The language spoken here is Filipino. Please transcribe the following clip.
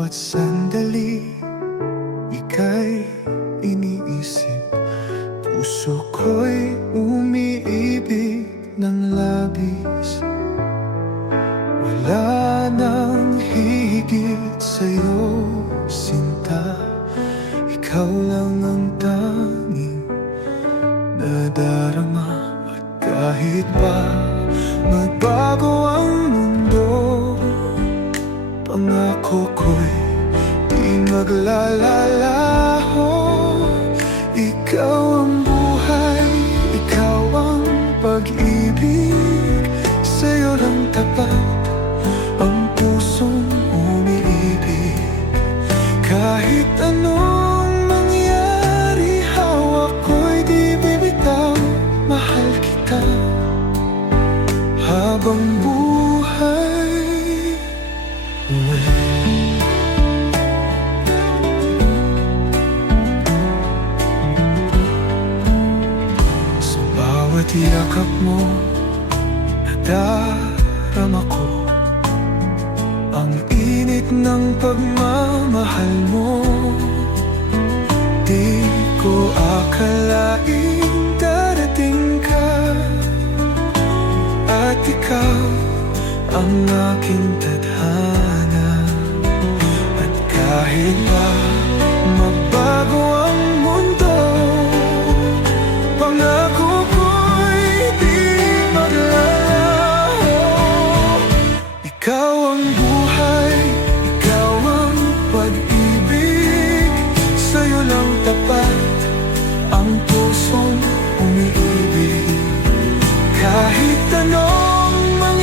bawat sandali ika'y iniisip. Puso ko'y umiibig ng labis. Wala nang higit sa'yo, sinta. Ikaw lang ang tanging nadarama. At kahit pa magbago ang mundo, pangako ko'y di maglalalaho. Ikaw ang buhay, ikaw ang pag-ibig. Sa'yo lang tapat ang pusong umiibig. Kahit anong mangyari, hawak ko'y di bibitaw. Mahal kita habang buhay. Sa bawat yakap mo, nadarama ko ang init ng pagmamahal mo. Di ko akalaing darating ka, at ikaw ang aking tadhana. At kahit pa